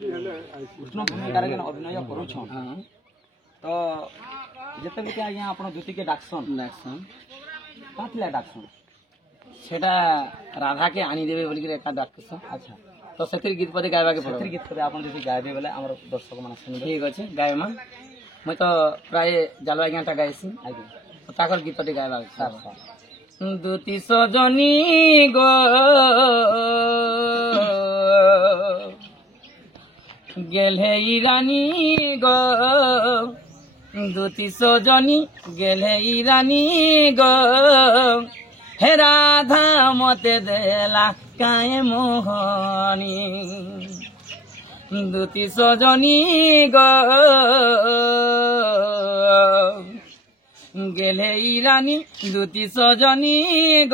कृष्ण भूमिकार अभिनय करुछन तो जिते भी आज्ञा आप ज्योति के डाक्सन क्या डाक्सन सेटा राधा के आनीदेवे बोल एक डाक्सन। अच्छा तो से गीत पदे गायबा के से गीत पदे आप गायबे बोले आम दर्शक मान शुणे ठीक अच्छे गायमा मुई तो प्राय जालु आज्ञाटा गायसी ताकर गीत टे गायबा दुती सजनी गो गेले रानी गो दुती सजनी गेले रानी गो हे राधा मते देला काए मोहनी दुती सजनी गो गेले रानी दुती सजनी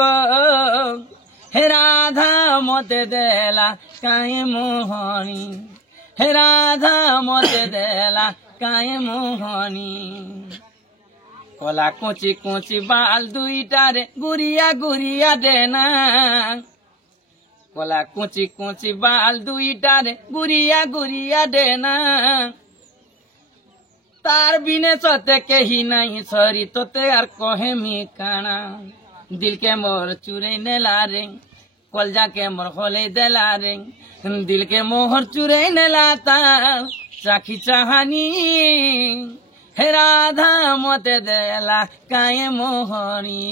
गो हे राधा मते देला काए मोहनी हे राधा मते देला काए मोहनी कला कुची कुची बाल दुईटारे गुरिया गुरिया देना कला कुची कुची बाल दुईटारे गुरिया गुरिया देना तार बिने सते कही नहीं सरी तोते यार कहे मी काना दिल के मोर चुरे नेला रे कलजा के मोर होले देला रे दिल के मोहर चुरे नेलाता चाखी चाहानी हे राधा मते देला काए मोहनी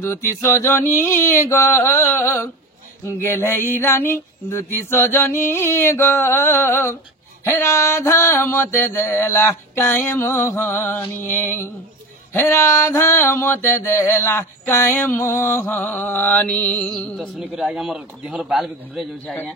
दुती सजनी गो गेले रानी दुती सजनी गो हे राधा मते देला काए मोहनी हे राधा मते देला काए मोहनी तो सुनिक आज्ञा मोर देहर बाल भी घुरे जाउछे आज्ञा।